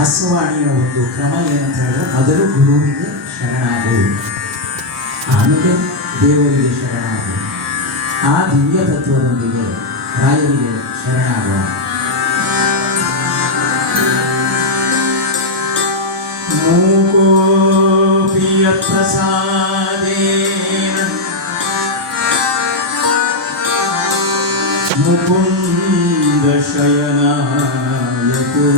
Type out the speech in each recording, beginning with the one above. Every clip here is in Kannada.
ದಾಸವಾಣಿಯ ಒಂದು ಕ್ರಮ ಏನಂತ ಹೇಳಿದ್ರೆ ಮೊದಲು ಗುರುವಿಗೆ ಶರಣಾಗು, ಆಮೇಲೆ ದೇವರಿಗೆ ಶರಣಾಗು. ಆ ದಿವ್ಯ ತತ್ವದೊಂದಿಗೆ ರಾಯರಿಗೆ ಶರಣಾಗುವ. ಮೂಕೋಪಿ ಪ್ರಸಾದೇನ ಮುಕುಂದ ಶಯನಾಯತೆ,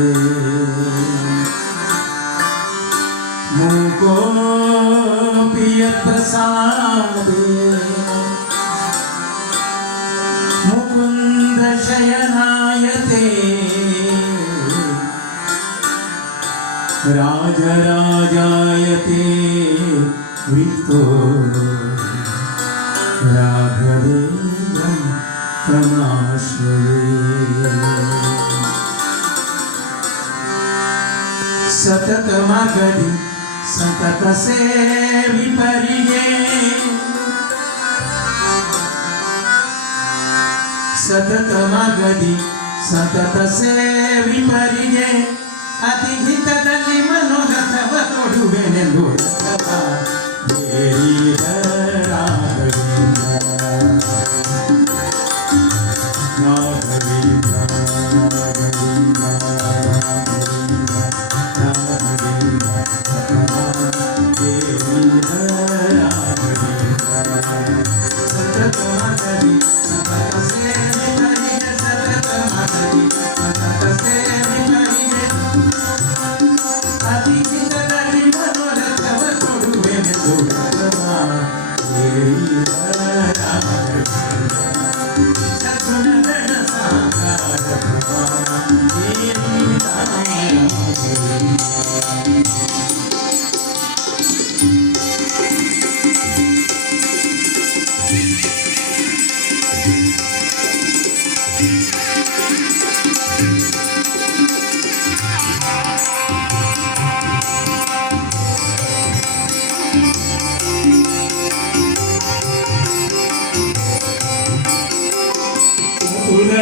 ಮೂಕೋಪಿ ಪ್ರಸಾದೇನ ಮುಕುಂದ ಶಯನಾಯತೆ, ರಾಜರಾಜಾಯತೆ ವಿತ್ತೋ ರಾಘವೇಂದ್ರಂ ತಮಾಶ್ರಯೇ. ಸತತಮಗದಿ ಸಂತತ ಸೇವಿಪರಿಗೆ, ಸತತಮಗದಿ ಸಂತತ ಸೇವಿಪರಿಗೆ ಅತಿ ಹಿತದಲ್ಲಿ ಮನೋರಥವ ತೊಡುವೆನೆಂದು ಹೇಳಿದ ರಾಘವೇಂದ್ರ. ರಾಘವೇಂದ್ರ ರಾಘವೇಂದ್ರ ರಾಘವೇಂದ್ರ ರಾಘವೇಂದ್ರ ಹೇಳಿದ ರಾಘವೇಂದ್ರ. ಸತತಮಗದಿ ಸಂತತ ಸೇವಿಪರಿಗೆ, ಸತತಮಗದಿ ಸಂತತ ಸೇವಿಪರಿಗೆ ಅತಿ ಹಿತದಲ್ಲಿ ಮನೋರಥವ ಕೊಡುವೆನೆಂದು ಹೇಳಿದ ರಾಘವೇಂದ್ರ. ಸದ್ಗುಣಗಣ ಸಾಕಾರ ಪ್ರಭಾ ಹೇಳಿದ ರಾಘವೇಂದ್ರ.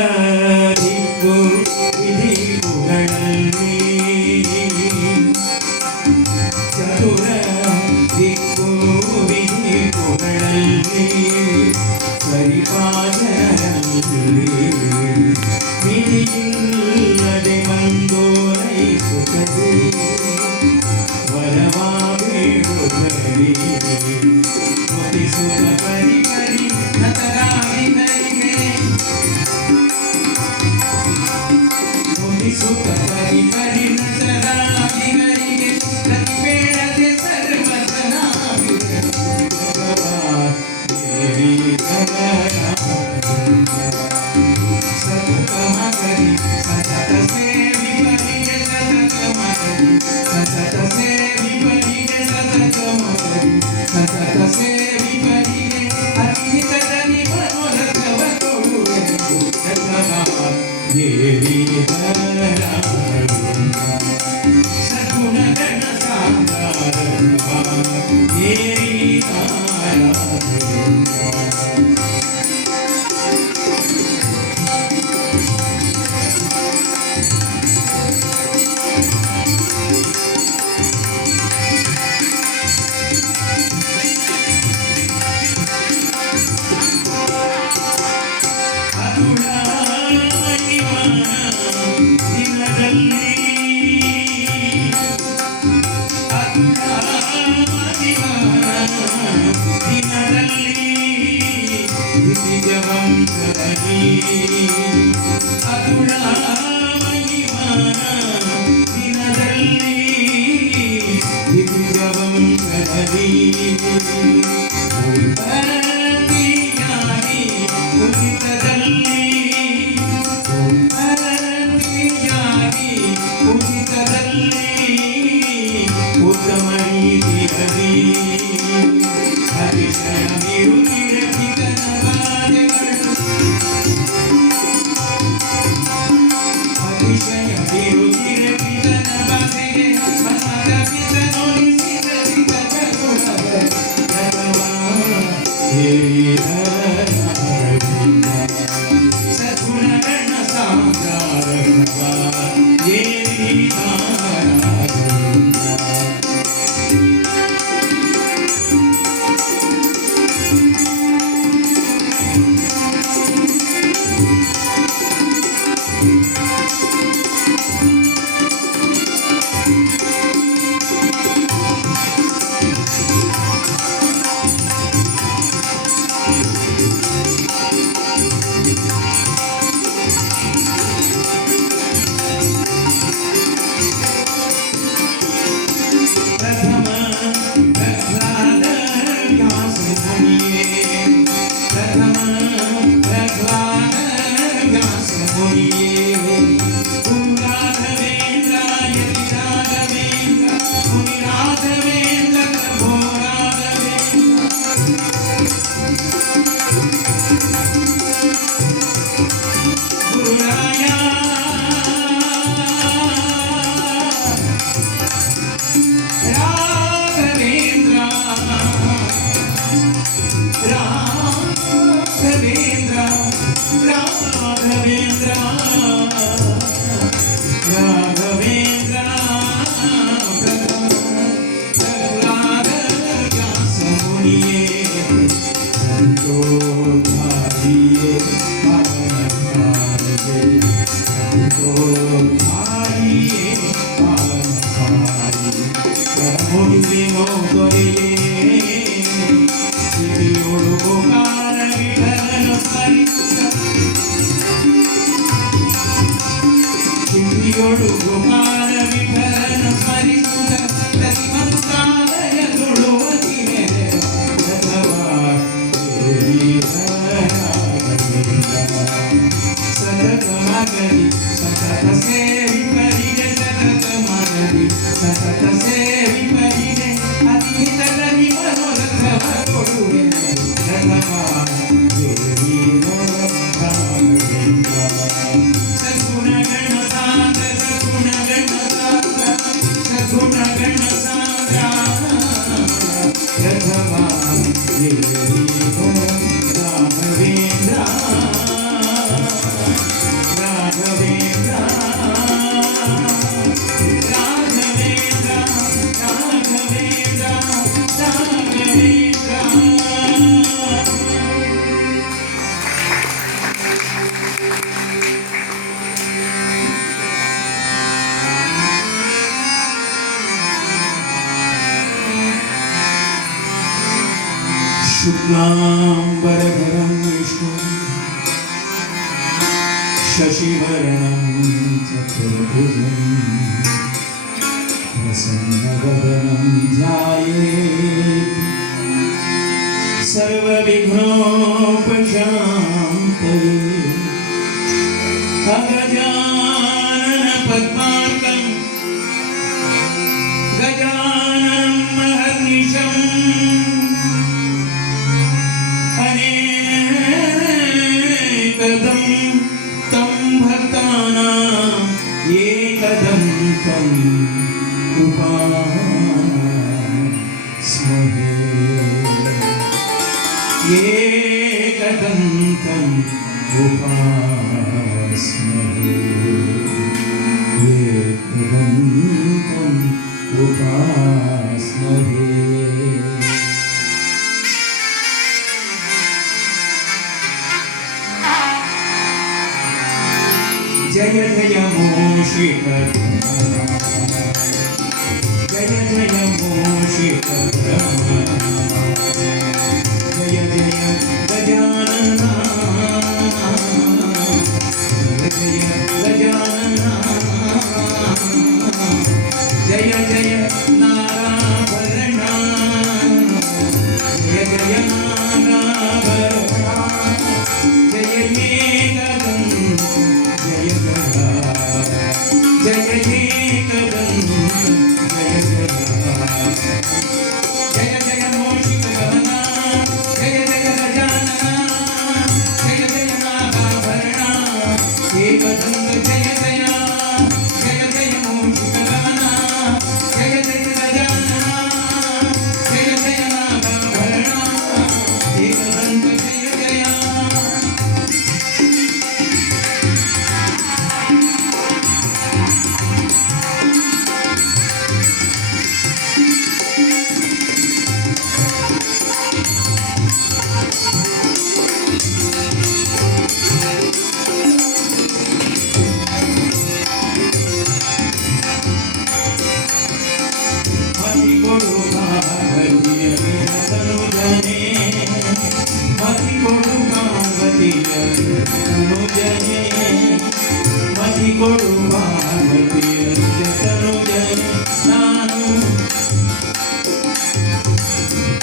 ಚತುರದಿಕ್ಕು ವಿಧಿಗುಗಳಲ್ಲಿ, ಚತುರದಿಕ್ಕು ವಿಧಿಗುಗಳಲ್ಲಿ ಪರಿಪಾಲನಲ್ಲಿ ವಿಧಿಯಿಲ್ಲದೆ ಮಂದೋರೈಸುತ್ತದೆ ವರವಾ ಬೇಡುತ್ತಲಿ. ಒಲಿಸುತ್ತ ಪರಿ ಪರಿ ನತರಾಗಿಗಳಿಗೆ, ಒಲಿಸುತ್ತ ಪರಿ ಪರಿ ನತರಾಗಿಗಳಿಗೆ ಪ್ರತಿಬೇಡದೆ ಸರ್ವತನಾಗಿವೆ ಸತತಮಗದಿ ಸಂತತ ಸೇವಿಪರಿಗೆ, ಸತತಮಗದಿ ಸಂತತ ಸೇವಿಪರಿಗೆ, ಸತತಮಗದಿ ಸಂತತ ಸೇವಿಪರಿಗೆ ಅತಿ ಹಿತದಲ್ಲಿ ಮನೋರಥವ ಕೊಡುವೆನೆಂದು ಹೇಳಿದ ರಾಘವೇಂದ್ರ. ಸದ್ಗುಣಗಣ ಸಾಕಾರ ಹೇಳಿದ ರಾಘವೇಂದ್ರ. ಉತ್ತಮ ರೀತಿಯಲ್ಲಿ ಅತಿಶಯ ನಿರುತಿರಪಿತನ ಬಾಧೆಗಳು, ಅತಿಶಯ ನಿರುತಿರಪಿತನ ಬಾಧೆಗೆ ಮನದ ಪಿತನೊಲಿಸಿದ ಸಿದ್ಧಗಳು. शुक्लाम्बरधरं विष्णुं शशिवर्णं चतुर्भुजं प्रसन्नवदनं ध्यायेत् सर्वविघ्नोपशान्तये अगजाननपद्मार्कं गजाननं महर्निशम् अनेकदं तं भक्तानां एकदन्तं उपास्महे एकदन्तम् उपास्महे एकदन्तम् उपास्महे जय जय मूषिकधर जय जय मूषिकधर जय जय गजानना जय जय गजानना जय जय नाराभरणा जय जय नाराभरणा जय एकदन्त जय गदा जय एकदन्त जय गदा जय जय मूषिकगमना जय जय गजानना जय जय नागाभरणा एकदन्त जय जय जय जय मूषिकगमना जय जय गजानना जय जय नागाभरणा एकदन्त जय जय मति कोडु पार्वती तनुजने मति कोडु पार्वती तनुजने मति कोडु पार्वती तनुजने नानु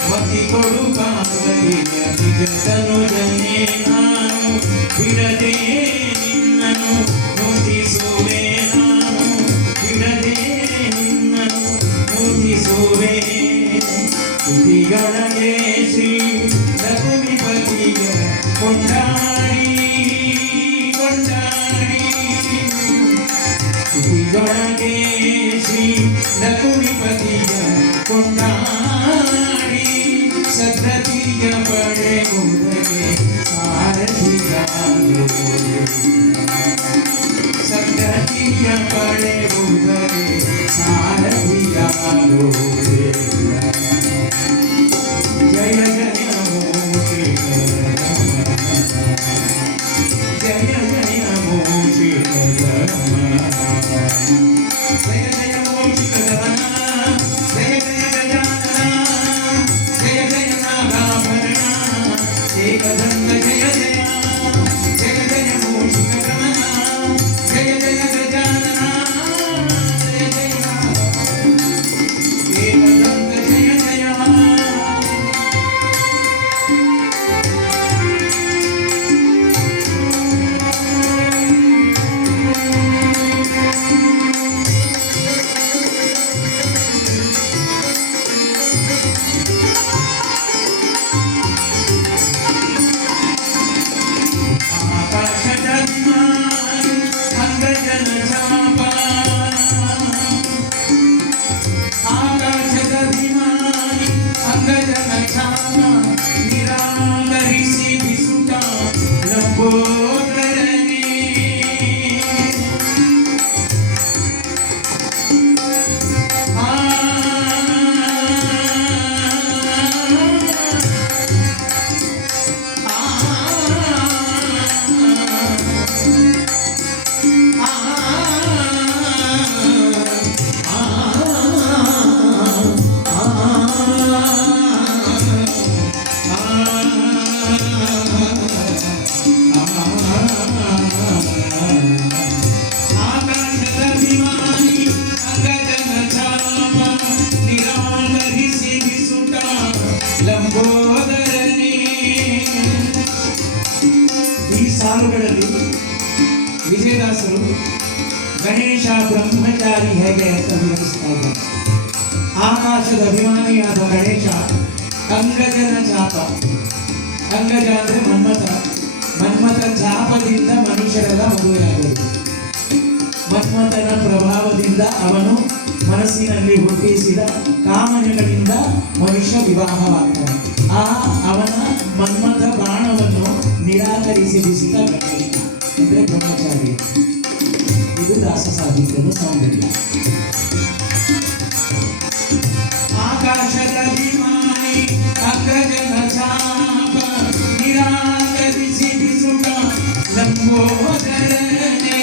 मति कोडु पार्वती तनुजने नानु बिडದೆ ನಿನ್ನನು ನುತಿಸುವೆ ನಾನು ಬಿಡದೆ ನಿನ್ನನು ನುತಿಸುವೆ ತುಟಿಯೊಳಗೆ ಶ್ರೀ ಲಕ್ಷ್ಮೀಪತಿಯ ಕೊಂಡಾಡಿ ಕೊಂಡಾಡಿ ತುಟಿಯೊಳಗೆ ಶ್ರೀ ಲಕ್ಷ್ಮೀಪತಿಯ ಕೊಂಡಾಡಿ ಸದ್ಗತಿಯ ಪಡೆಯುವುದಕ್ಕೆ ಸಾರಥಿಯಾಗು ಸದ್ಗತಿಯ ಪಡೆಯುವುದಕ್ಕೆ ಸಾರಥಿಯಾಗು ಜಯ ಜಯ ಮೂಷಿಕಗಮನ ಜಯ ಜಯ ಮೂಷಿಕಗಮನ ಜಯ ಜಯ ಮೂಷಿಕಗಮನ ಜಯ ಜಯ ಗಜಾನನ ಹೇಗೆ ಅಂತ ವಿವರಿಸ್ತಾ ಇದ್ದಾರೆ. ಆಕಾಶದ ಅಭಿಮಾನಿಯಾದ ಗಣೇಶ ಅಂಗಜನ ಚಾಪ, ಅಂಗಜ ಅಂದ್ರೆ ಮನ್ಮಥ, ಮನ್ಮಥ ಚಾಪದಿಂದ ಮನುಷ್ಯರೆಲ್ಲ ಮದುವೆಯಾಗುವುದು. ಮನ್ಮಥನ ಪ್ರಭಾವದಿಂದ ಅವನು ಮನಸ್ಸಿನಲ್ಲಿ ಹುಟ್ಟಿಸಿದ ಕಾಮನೆಗಳಿಂದ ಮನುಷ್ಯ ವಿವಾಹವಾಗ್ತಾನೆ. ಅವನ ಮನ್ಮಥ ಬಾಣವನ್ನು ನಿರಾಕರಿಸಿ ಬಿಸಿದ ಗಣೇಶ ಅಂದ್ರೆ ಬ್ರಹ್ಮಚಾರಿ. ಇದು ದಾಸ ಸಾಹಿತ್ಯದ ಸೌಂದರ್ಯ. ಆಕಾಶದ ವಿಮಾನಿ ಅಗ್ರಜನ ಚಾಪ ನಿರಾಕರಿಸಿ ಬಿಸುಟ ಲಂಬೋದರನೆ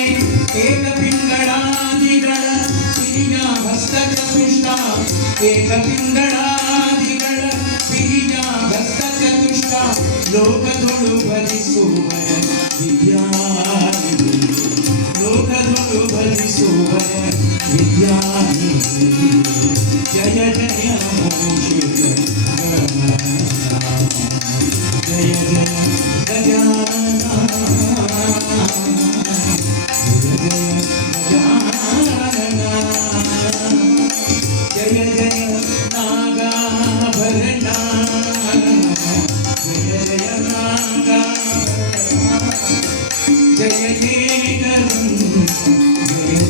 ಏಕ ಪಿಂಗಳಾದಿಗಳ ಸಿರಿಯ ಹಸ್ತಚತುಷ್ಟ, ಏಕ ಪಿಂಗಳಾದಿಗಳ ಸಿರಿಯ ಹಸ್ತಚತುಷ್ಟ ಲೋಕದೊಳು ಭಜಿಸುವರ ವಿದ್ಯಾನಿಧಿ, ಲೋಕದೊಳು ಭಜಿಸುವರ ವಿದ್ಯಾನಿಧಿ. ಜಯ ಜಯ ಮೂಷಿಕ ಜಯ ಜಯ ಗಜಾನನ, ಜಯ ಜಯ ನಾಗಾಭರಣ, ಜಯ ಜಯ ನಾಗಾಭರಣ, ಜಯ ಏಕಂ ಜಯ ಜಯ.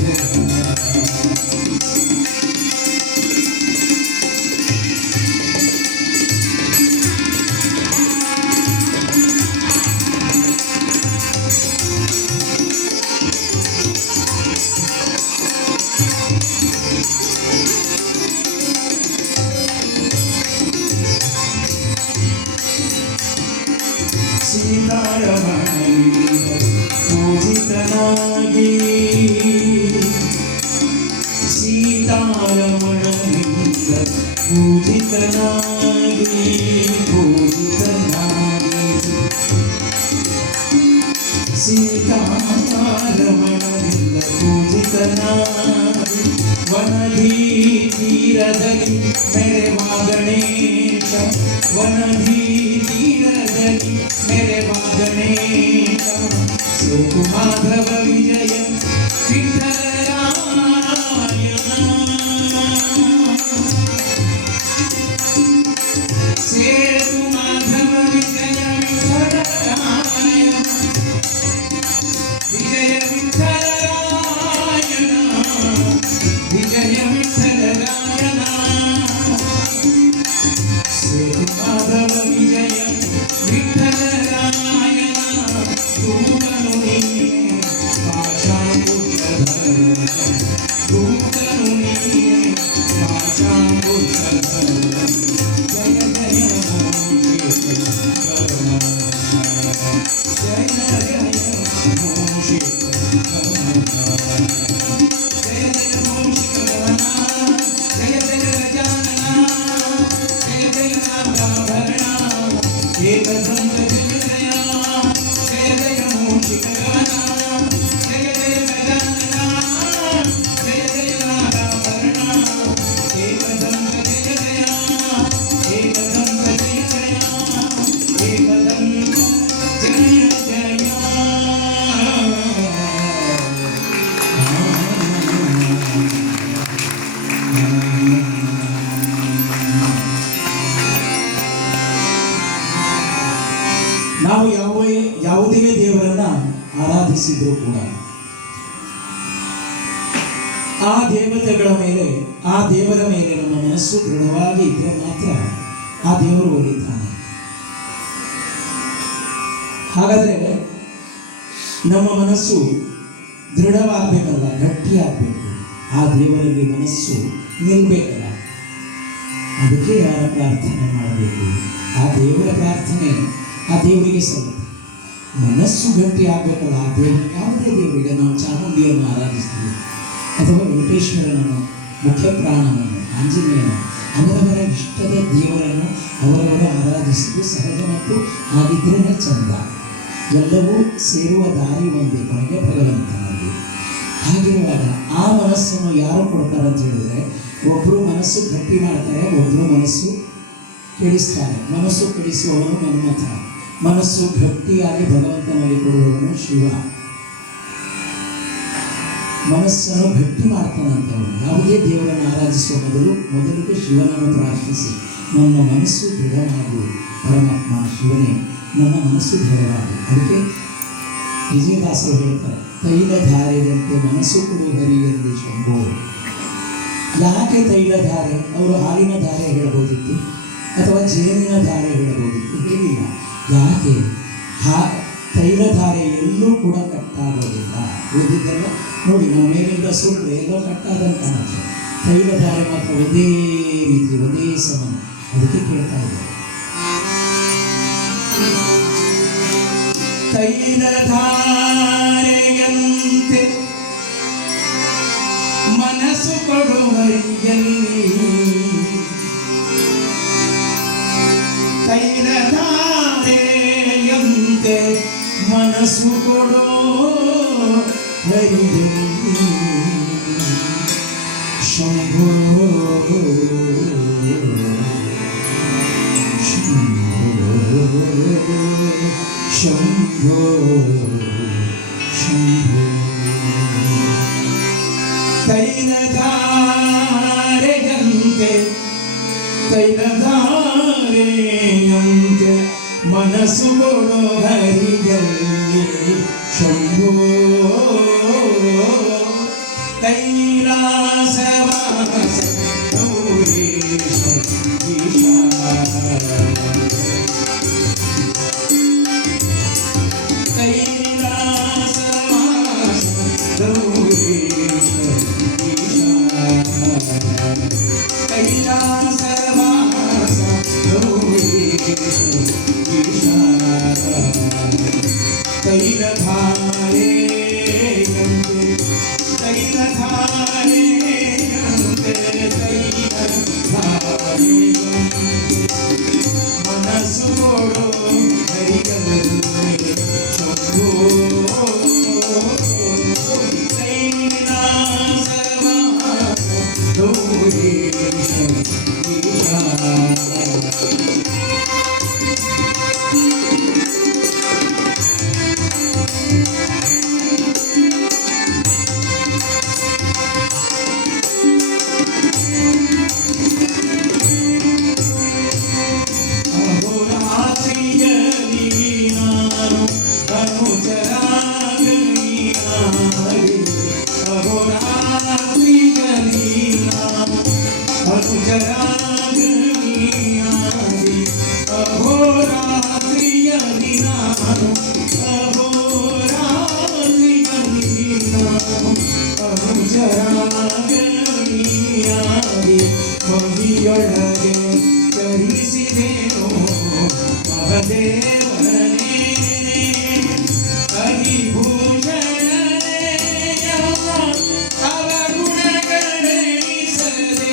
ಸೀತಾರಮಣನಿಂದ ಪೂಜಿತನಾಗಿ, ಸೀತಾರಮಣನಿಂದ ಪೂಜಿತನಾಗಿ, ಪೂಜಿತನಾಗಿ, ಸೀತಾರಮಣನಿಂದ ಪೂಜಿತನಾಗಿ, ವನದಿ ತೀರದಲ್ಲಿ ಮೆರೆವ ಗಣೇಶ, ವನದಿ ತೀರದಲ್ಲಿ ಮೆರೆವ ಗಣೇಶ, ಸೇತು ಮಾಧವ ವಿಜಯ ವಿಠಲರಾಯನ, ಸೇತು ಮಾಧವ ವಿಜಯ ವಿಠಲರಾಯನ, ವಿಜಯ ವಿಠಲರಾಯನ, ವಿಜಯ ವಿಠಲರಾಯನ, ಸೇತು ಮಾಧವ ವಿಜಯ ವಿಠಲರಾಯನ, ದೂತನು ನೀನೆ ಪಾಶಾಂಕುಶಧರ, ದೂತನು ನೀನೆ ಪಾಶಾಂಕುಶಧರ, ಜಯ ಜಯ ಮೂಷಿಕ ಗಮನ, ಜಯ ಜಯ ಮೂಷಿಕ ಗಮನ, ಜಯ ಜಯ ಮೂಷಿಕ ಗಮನ, ಜಯ ಜಯ ಗಜಾನನ, ಜಯ ಜಯ ನಾಗಾಭರಣ, ಏಕದಂತ ಜಯ ಜಯ, ಜಯ ಜಯ ಮೂಷಿಕ ಗಮನ, ಜಯ ಜಯ ಗಜಾನನ, ಜಯ ಜಯ ನಾಗಾಭರಣ, ಏಕದಂತ ಜಯ ಜಯ, ಏಕದಂತ ಜಯ ಜಯ, ಏಕದಂತ ಜಯ ಜಯ. ನಾವು ಯಾವುದೇ ದೇವರನ್ನ ಆರಾಧಿಸಿದ್ರು ಕೂಡ ಆ ದೇವತೆಗಳ ಮೇಲೆ, ಆ ದೇವರ ಮೇಲೆ ನಮ್ಮ ಮನಸ್ಸು ದೃಢವಾಗಿ ಇದ್ರೆ ಮಾತ್ರ ಆ ದೇವರು ಒಲಿತಾನೆ. ಹಾಗಾದ್ರೆ ನಮ್ಮ ಮನಸ್ಸು ದೃಢವಾಗಬೇಕಲ್ಲ, ಗಟ್ಟಿಯಾಗಬೇಕು. ಆ ದೇವರಲ್ಲಿ ಮನಸ್ಸು ನಿಲ್ಬೇಕಲ್ಲ, ಅದಕ್ಕೆ ಯಾರ ಪ್ರಾರ್ಥನೆ ಮಾಡಬೇಕು? ಆ ದೇವರ ಪ್ರಾರ್ಥನೆ ಆ ದೇವರಿಗೆ ಸಲ್ಲುತ್ತೆ. ಮನಸ್ಸು ಗಟ್ಟಿ ಆಗಬೇಕಲ್ಲ ಆ ದೇವರು. ಯಾವುದೇ ದೇವರಿಗೆ ನಾವು ಚಾಮುಂಡಿಯನ್ನು ಆರಾಧಿಸ್ತೀವಿ ಅಥವಾ ವೆಂಕಟೇಶ್ವರನನ್ನು, ಮುಖ್ಯ ಪ್ರಾಣನನ್ನು, ಆಂಜನೇಯನ, ಅವರವರ ಇಷ್ಟದ ದೇವರನ್ನು ಅವರವರು ಆರಾಧಿಸಿದ್ದು ಸಹಜ ಮತ್ತು ಆಗಿದ್ರೇ ಚಂದ. ಎಲ್ಲವೂ ಸೇರುವ ದಾರಿ ಒಂದೇ, ಕೊನೆಗೆ ಭಗವಂತನಲ್ಲಿ. ಹಾಗಿರುವಾಗ ಆ ಮನಸ್ಸನ್ನು ಯಾರು ಕೊಡ್ತಾರೆ ಅಂತ ಹೇಳಿದ್ರೆ, ಒಬ್ಬರು ಮನಸ್ಸು ಗಟ್ಟಿ ಮಾಡ್ತಾರೆ, ಒಬ್ಬರು ಮನಸ್ಸು ಕೆಡಿಸ್ತಾರೆ. ಮನಸ್ಸು ಕೆಡಿಸುವವನು ಮನ್ಮಥ, ಮನಸ್ಸು ಗಟ್ಟಿಯಾಗಿ ಭಗವಂತನಲ್ಲಿ ಕೊಡುವವನು ಶಿವ. ಮನಸ್ಸನ್ನು ಗಟ್ಟಿ ಮಾಡ್ತಾನಂತ ಅವನು. ಯಾವುದೇ ದೇವರನ್ನು ಆರಾಧಿಸುವ ಮೊದಲಿಗೆ ಶಿವನನ್ನು ಪ್ರಾರ್ಥಿಸಿ ನನ್ನ ಮನಸ್ಸು ದೃಢವಾಗು, ಪರಮಾತ್ಮ ಶಿವನೇ ನನ್ನ ಮನಸ್ಸು ದೃಢವಾಗು. ಅದಕ್ಕೆ ವಿಜಯದಾಸರು ಹೇಳ್ತಾರೆ, ತೈಲಧಾರೆಯಂತೆ ಮನಸ್ಸು ಕೊಡು ಹರಿಯಲ್ಲಿ ಶಂಭೋ. ಯಾಕೆ ತೈಲಧಾರೆ? ಅವರು ಹಾಲಿನ ಧಾರೆ ಹೇಳಬಹುದಿತ್ತು ಅಥವಾ ಜೇನಿನ ಧಾರೆ ಹೇಳಬಹುದಿತ್ತು, ಹೇಳಿಲ್ಲ. ಯಾಕೆ? ತೈಲಧಾರೆ ಎಲ್ಲೂ ಕೂಡ ಕಟ್ಟಾಗೋದಿಲ್ಲ. ಓದಿದ್ದೆಲ್ಲ ನೋಡಿ, ನಾವು ಮೇಲಿಂದ ಸುಳ್ಳು ಎಲ್ಲೋ ಕಟ್ಟಾದಂತ ಕಾಣುತ್ತೆ. ತೈಲಧಾರೆ ಮಾತ್ರ ಒಂದೇ ರೀತಿ, ಒಂದೇ ಸಮಾನ. ಅದಕ್ಕೆ ಕೇಳ್ತಾ ಇದ್ದಾರೆ, ತೈಲಧಾರೆಯಂತೆ ಮನಸ್ಸು ಕೊಡುವರಿಯಲ್ಲಿ, ತೈಲಧಾರೆಯಂತೆ ಮನಸ್ಸು ಕೊಡೋ ಹರಿಯಲ್ಲಿ ಶಂಭೋ ಶಂಭೋ ಶಂಭೋ. ತೈಲಧಾರೆಯಂತೆ ತೈಲಧಾರೆಯಂತೆ ಮನಸ್ಸು ಕೊಡೋ ಹರಿಯಲ್ಲಿ ಶಂಭೋ. ಕೈಲಾಸವಾಸ ಗೌರೀಶ ಈಶಾ, ಕೈಲಾಸವಾಸ ಗೌರೀಶ ಈಶಾ, ಕೈಲಾಸವಾಸ ಗೌರೀಶ ಈಶಾ. ತೈಲಧಾರೆಯಂತೆ ತೈಲಧಾರೆಯಂತೆ ತೈಲಧಾರೆಯಂತೆ ಮನಸ್ಸು ಕೊಡೋ ಹರಿಯಲ್ಲಿ ಶಂಭೋ. ಕೈಲಾಸವಾಸ ಗೌರೀಶ ಈಶಾ. ಮಹಿಯೊಳಗೆ ಚರಿಸಿದೆನೋ ಮಹದೇವನೇ, ಹರಿಭೂಷಣನೇ ಅವಗುಣಗಳೆಣಿಸದೆ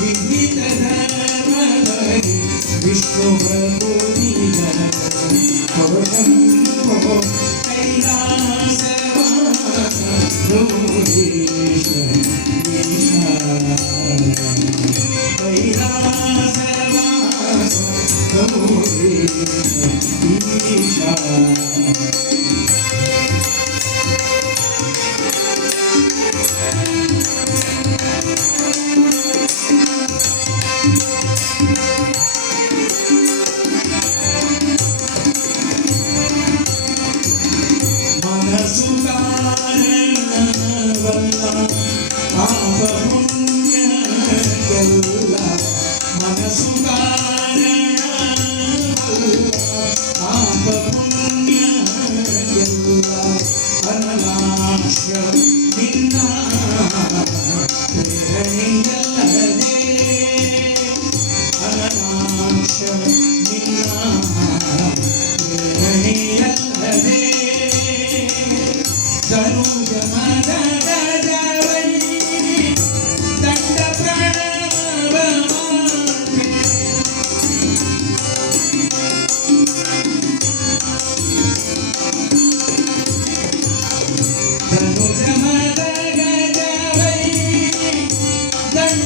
ವಿಹಿತ ಧರ್ಮದಲ್ಲಿ ವಿಷ್ಣು ಪ್ರಭುನಿಯ ಶಂಭೋ. ಕೈಲಾಸವಾಸ ಗೌರೀಶ ಈಶಾ, ಕೈಲಾಸವಾಸ ಗೌರೀಶ ಈಶಾ. ಮನಸ್ಸು ಕಾರಣವಲ್ಲ ಪಾಪ ಪುಣ್ಯಕ್ಕೆಲ್ಲ, ಮನಸ್ಸು ಕಾರಣವಲ್ಲ ಪಾಪ ಪುಣ್ಯಕ್ಕೆಲ್ಲ. ಅನಲಾಕ್ಷ ನಿನ್ನ ಪ್ರೇರಣೆಯಲ್ಲದೆ, ಅನಲಾಕ್ಷ ನಿನ್ನ ಪ್ರೇರಣೆಯಲ್ಲದೆ ಧನುಜ ಮದ ಗಜವೈ ದಂಡ ಪ್ರಣವ ಧನುಜ ಮದ ಗಜವೈ ದಂಡ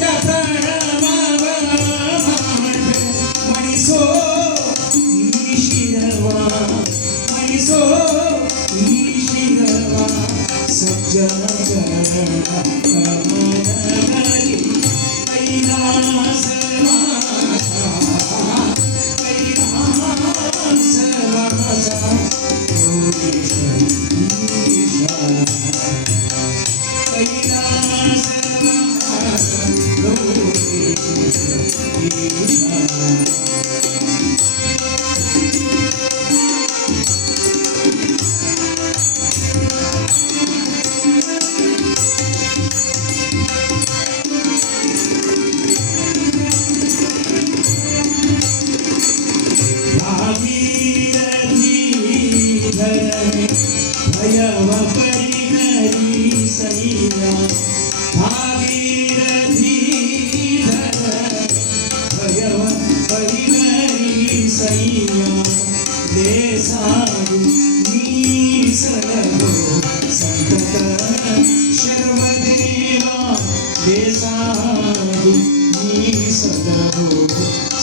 ಸಾಧು ನೀ ಸದಹೋ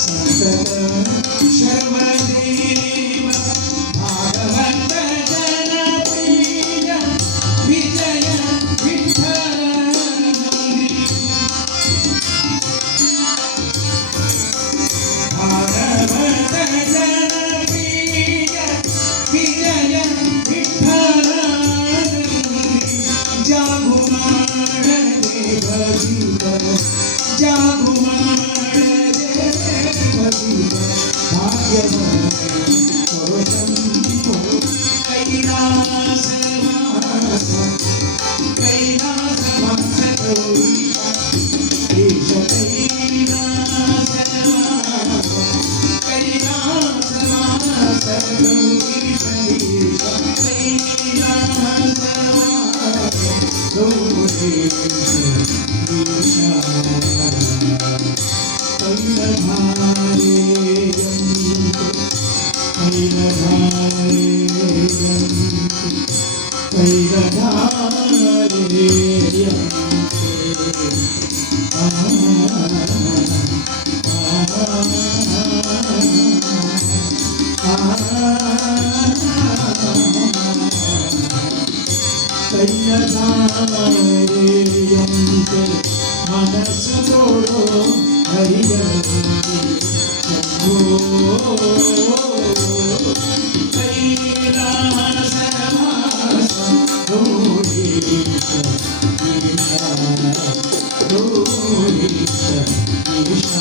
ಸಂತತ ಶರ್ವದೇವ ಭಾಗವತ ಜನಪ್ರಿಯ ವಿಜಯ ವಿಠಲ ಭಾಗವತ ಜನಪ್ರಿಯ ವಿಜಯ ವಿಠಲ ಜಾಗು ಮಾಡದೆ ಭಜಿತ ಜಾಗು ಮಾಡದೆ ಭಜಿತ ಭಾಗ್ಯವಾನ ಶಂಭೋ ಕೈಲಾಸವಾಸ ಕೈಲಾಸವಾಸ ಗೌರೀಶ ಈಶ ಕೈಲಾಸವಾಸ ಕೈಲಾಸವಾಸ ಗೌರೀಶ ಈಶ ಕೈಲಾಸವಾಸ ಗೌರೀಶ ಈಶ ಮನಸ್ಸು ಕೊಡೋ ಹರಿಯ ಕೈಲಾಸವಾಸ ಗೌರೀಶ ಈಶ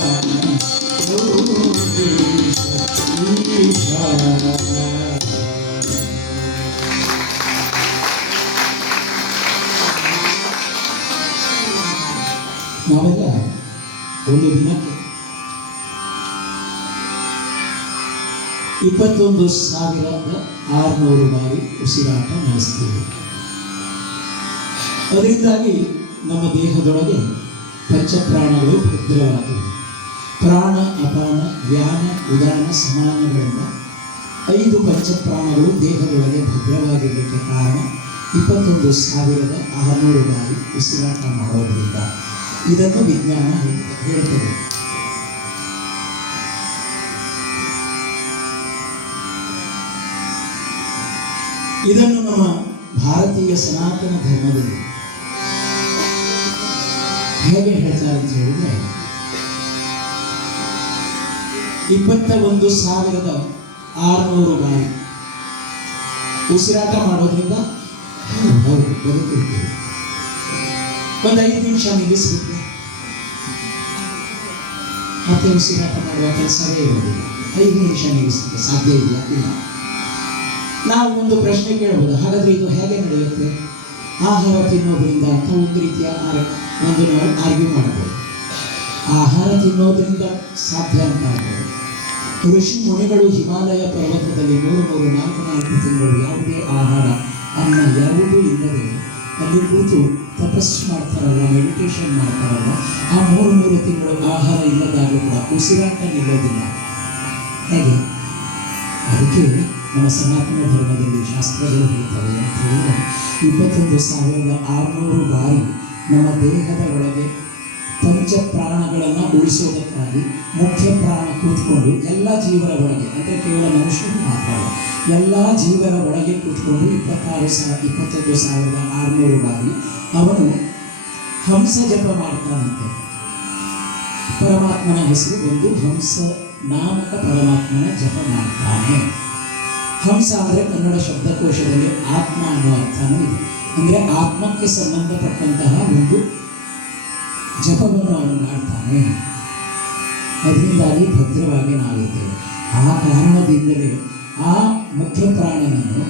ಗೌರೀಶ ಈಶ ಗೌರೀಶ ಈಶ. ನಾವೆಲ್ಲ ಒಂದು ದಿನಕ್ಕೆ 21,600 ಬಾರಿ ಉಸಿರಾಟ ನಡೆಸ್ತೀವಿ. ಅದರಿಂದಾಗಿ ನಮ್ಮ ದೇಹದೊಳಗೆ ಪಂಚಪ್ರಾಣಗಳು ಭದ್ರವಾದವು. ಪ್ರಾಣ ಅಪಾನ ವ್ಯಾನ ಉದಾನ ಸಮಾನಗಳಿಂದ 5 ಪಂಚಪ್ರಾಣಗಳು ದೇಹದೊಳಗೆ ಭದ್ರವಾಗಿರಲಿಕ್ಕೆ ಕಾರಣ 21,600 ಬಾರಿ ಉಸಿರಾಟ ಮಾಡೋದ್ರಿಂದ. ಇದನ್ನು ವಿಜ್ಞಾನ ಹೇಳ್ತದೆ. ಇದನ್ನು ನಮ್ಮ ಭಾರತೀಯ ಸನಾತನ ಧರ್ಮದಲ್ಲಿ ಹೇಗೆ ಹೇಳ್ತಾರೆ ಅಂತ ಹೇಳಿದ್ರೆ 21,600 ಬಾರಿ ಉಸಿರಾಟ ಮಾಡೋದ್ರಿಂದ ನಾವು ಬದುಕಿರ್ತೀವಿ. ಒಂದು 5 ನಿಮಿಷ ನಿಲ್ಲಿಸ್ಬಿಟ್ರೆ ಮತ್ತೆ ಉಸಿರಾಟ ಮಾಡುವ ಕೆಲಸವೇ ಇರೋದಿಲ್ಲ. 5 ನಿಮಿಷ ನಿಲ್ಲಿಸಲಿಕ್ಕೆ ಸಾಧ್ಯ ಇದೆಯಾ? ಇಲ್ಲ. ನಾವು ಒಂದು ಪ್ರಶ್ನೆ ಕೇಳ್ಬೋದು, ಹಾಗಾದ್ರೆ ಇದು ಹೇಗೆ ನಡೆಯುತ್ತೆ? ಆಹಾರ ತಿನ್ನೋದ್ರಿಂದ ಅಥವಾ ಒಂದು ರೀತಿಯ ಒಂದು ನಾವು ಆರ್ಗ್ಯೂ ಮಾಡ್ಬೋದು. ಆಹಾರ ತಿನ್ನೋದ್ರಿಂದ ಸಾಧ್ಯ ಅಂತ ಆಗ್ಬೋದು. ಋಷಿ ಮುನಿಗಳು ಹಿಮಾಲಯ ಪರ್ವತದಲ್ಲಿ 3-4 ತಿಂಗಳು ಯಾವುದೇ ಆಹಾರ ಅನ್ನ ಯಾವುದೂ ಇಲ್ಲದೆ ಅಲ್ಲಿ ಕೂತು ತಪಸ್ಸು ಮಾಡ್ತಾರಲ್ಲ, ಮೆಡಿಟೇಷನ್ ಮಾಡ್ತಾರಲ್ಲ, ಆ 3 ತಿಂಗಳು ಆಹಾರ ಇಲ್ಲದಾಗಲೂ ಕೂಡ ಉಸಿರಾಟ ನಿಲ್ಲೋದಿಲ್ಲ. ಹೇಗೆ? ಅದಕ್ಕೆ ನಮ್ಮ ಸನಾತನ ಧರ್ಮದಲ್ಲಿ ಶಾಸ್ತ್ರಗಳು ಹೇಳ್ತವೆ ಅಂತ ಹೇಳಿದ್ರೆ 21,600 ಬಾರಿ ನಮ್ಮ ದೇಹದ ಒಳಗೆ ಪಂಚಪ್ರಾಣಗಳನ್ನು ಉಳಿಸೋದಕ್ಕಾಗಿ ಮುಖ್ಯ ಪ್ರಾಣ ಕೂತ್ಕೊಂಡು ಎಲ್ಲ ಜೀವರ ಒಳಗೆ, ಅಂದರೆ ಕೇವಲ ಮನುಷ್ಯರು ಮಾತ್ರ ಅಲ್ಲ, ಎಲ್ಲ ಜೀವರ ಒಳಗೆ ಕೂತ್ಕೊಂಡು 21,600 ಬಾರಿ ಅವನು ಹಂಸ ಜಪ ಮಾಡ್ತಾನಂತೆ. ಪರಮಾತ್ಮನ ಹೆಸರು ಒಂದು ಹಂಸ ನಾಮಕ ಪರಮಾತ್ಮನ ಜಪ ಮಾಡ್ತಾನೆ. ಹಂಸ ಅಂದರೆ ಕನ್ನಡ ಶಬ್ದಕೋಶದಲ್ಲಿ ಆತ್ಮ ಅನ್ನೋ ಅರ್ಥನೂ ಇದೆ. ಅಂದರೆ ಆತ್ಮಕ್ಕೆ ಸಂಬಂಧಪಟ್ಟಂತಹ ಒಂದು ಜಪವನ್ನು ಅವನು ಮಾಡ್ತಾನೆ. ಅದರಿಂದಾಗಿ ಭದ್ರವಾಗಿ ನಾವಿರ್ತೇವೆ. ಆ ಕಾರಣದಿಂದಲೇ ಆ ಮುಖ್ಯ ಪ್ರಾಣನನ್ನು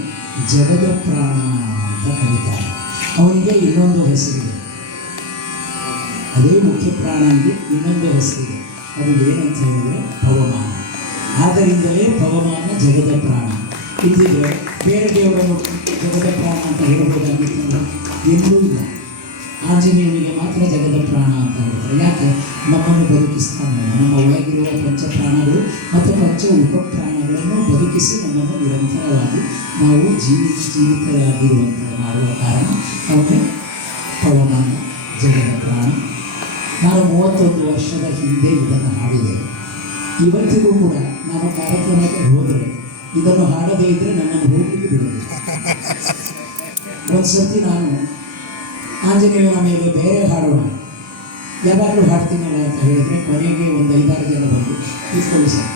ಜಗದ ಪ್ರಾಣ ಅಂತ ಕರೀತಾರೆ. ಅವನಿಗೆ ಇನ್ನೊಂದು ಹೆಸರಿದೆ. ಅದೇ ಮುಖ್ಯ ಪ್ರಾಣನಿಗೆ ಇನ್ನೊಂದು ಹೆಸರಿದೆ. ಅದು ಏನಂತ ಹೇಳಿದರೆ ಪವಮಾನ. ಆದ್ದರಿಂದಲೇ ಪವಮಾನ ಜಗದ ಪ್ರಾಣ. ಇಲ್ಲಿದ್ರೆ ಬೇರೆ ದೇವರನ್ನು ಜಗದ ಪ್ರಾಣ ಅಂತ ಹೇಳ್ಬೋದಾಗಿತ್ತು, ಎಲ್ಲೂ ಇಲ್ಲ. ಆಂಜನೇಯನಿಗೆ ಮಾತ್ರ ಜಗದ ಪ್ರಾಣ ಅಂತ ಹೇಳ್ತಾರೆ. ಯಾಕೆ? ನಮ್ಮನ್ನು ಬದುಕಿಸ್ತಾನೆ. ನಮ್ಮ ಒಳಗಿರುವ ಪಂಚಪ್ರಾಣಗಳು ಮತ್ತು ಪಂಚ ಉಪಪ್ರಾಣಗಳನ್ನು ಬದುಕಿಸಿ ನಮ್ಮನ್ನು ನಿರಂತರವಾಗಿ ನಾವು ಜೀವಿತರಾಗಿರುವಂತೆ ಮಾಡುವ ಕಾರಣ ಅವನೇ ಪವಮಾನ ಜಗದ ಪ್ರಾಣ. ನಾನು 31 ವರ್ಷದ ಹಿಂದೆ ಇದನ್ನು ಹಾಡಿದೆ. ಇವತ್ತಿಗೂ ಕೂಡ ನಾನು ಕಾರ್ಯಕ್ರಮಕ್ಕೆ ಹೋದರೆ ಇದನ್ನು ಹಾಡದೇ ಇದ್ದರೆ ನನ್ನನ್ನು ಹೋಗಲಿಕ್ಕೆ ಬಿಡೋದು. ಒಂದು ಸರ್ತಿ ನಾನು ಆಂಜನೇಯನ ಮೇಲೆ ಬೇರೆ ಹಾಡೋಣ, ಯಾವಾಗಲೂ ಹಾಡ್ತೀನಲ್ಲ ಅಂತ ಹೇಳಿದರೆ ಕೊನೆಗೆ ಒಂದು 5-6 ಜನ ಬಂದು ಕೂತ್ಕೊಳ್ಳಿ ಸರ್,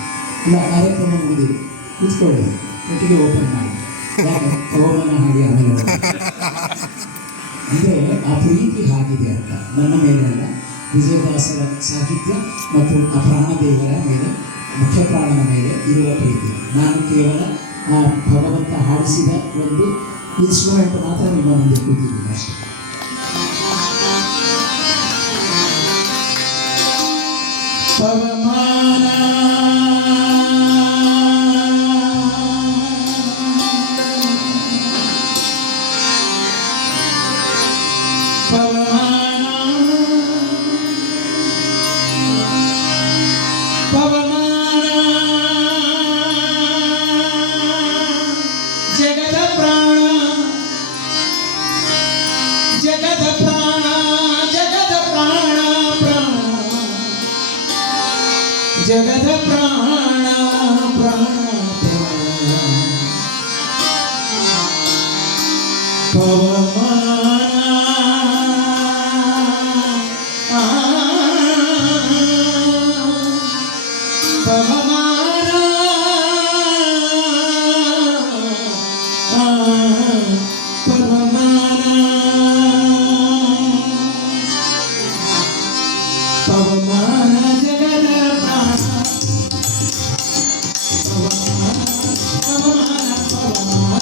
ಇಲ್ಲ ಕಾರ್ಯಕ್ರಮ ಮುಗಿದಿದೆ ಕೂತ್ಕೊಳ್ಳಿ, ಒಟ್ಟಿಗೆ ಓಪನ್ ಮಾಡಿ, ಯಾಕೆ ಪವಮಾನ ಹಾಡಿ ಆಮೇಲೆ ಅಂದರೆ ಆ ಪ್ರೀತಿ ಹಾಗಿದೆ ಅಂತ ನನ್ನ ಮೇಲೆ ಅಲ್ಲ, ವಿಜಯದಾಸರ ಸಾಹಿತ್ಯ ಮತ್ತು ಆ ಪ್ರಾಣದೇವರ ಮೇಲೆ, ಮುಖ್ಯ ಪ್ರಾಣನ ಮೇಲೆ ಇರುವ ಪ್ರೀತಿ. ನಾನು ಕೇವಲ ಆ ಭಗವಂತ ಹಾಡಿಸಿದ ಒಂದು ಇನ್ಸ್ಟ್ರೂಮೆಂಟ್ ಮಾತ್ರ ನಿಮ್ಮ ಮುಂದೆ ಕೂತಿದ್ದೀನಿ ಅಷ್ಟೇ. ಪವಮಾನ ಪವಮಾನ ಜಗದ ಪ್ರಾಣ ಜಗದ ಪ್ರಾಣ ಜಗದ ಪ್ರಾಣ ಪ್ರಾಣ ಜಗದ ಪ್ರಾಣ ಪ್ರಾಣ ಪವಮಾನ ಪವಮಾನ ಪವಮಾನ ಪವಮಾನ ಜಗದ ಪ್ರಾಣ ಪವಮಾನ ಪವಮಾನ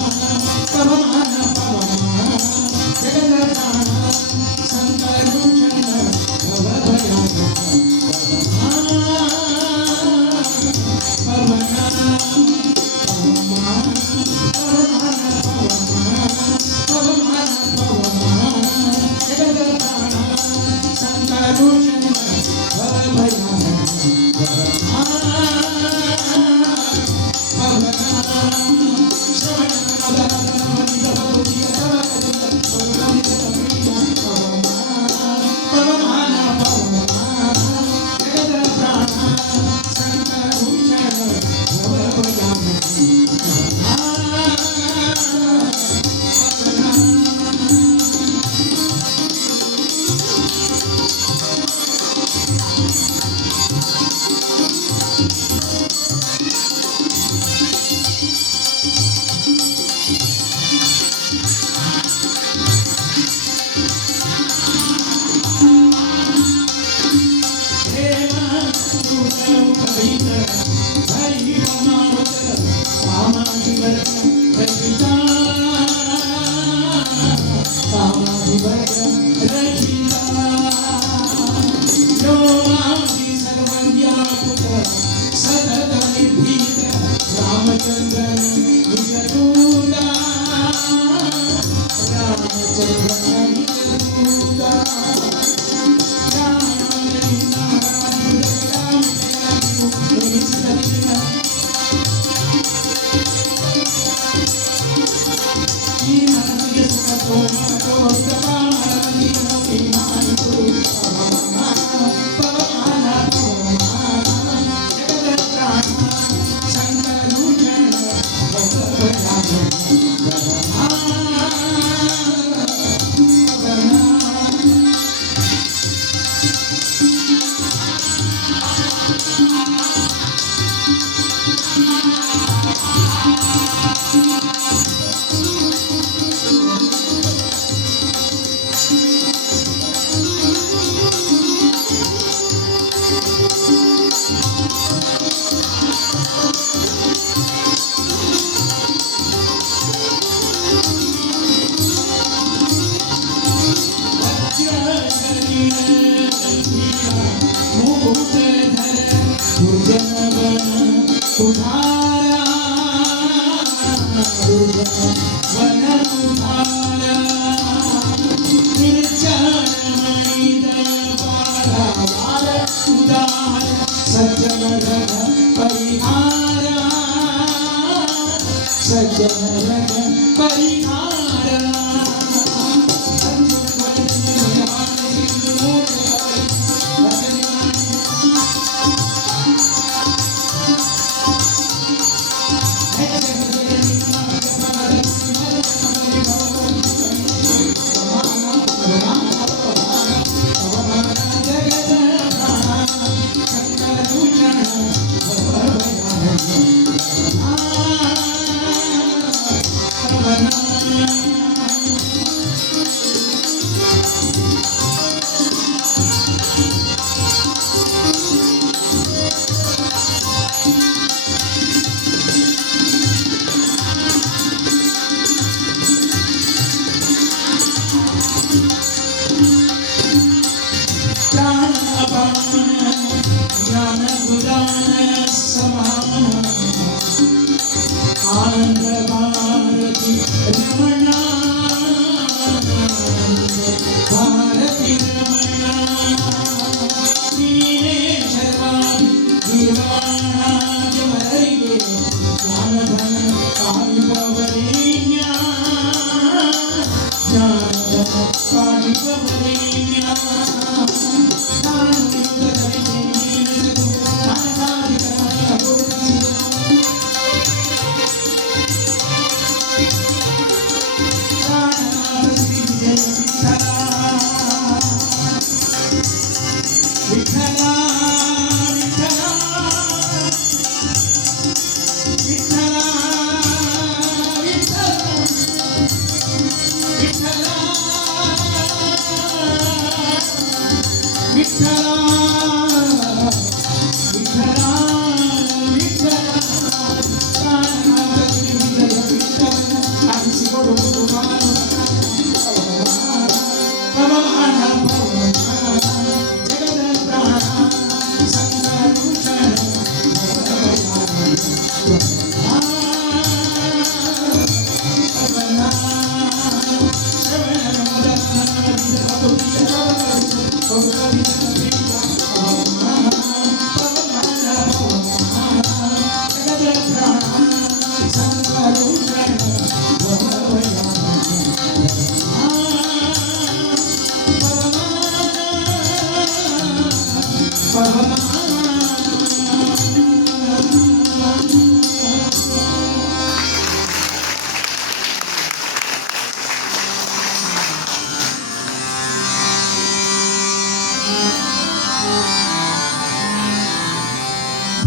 ಪವಮಾನ ಪವಮಾನ ಜಗದ ಪ್ರಾಣ ಸಂಕರುಷಣ ಭವಭಯಾನ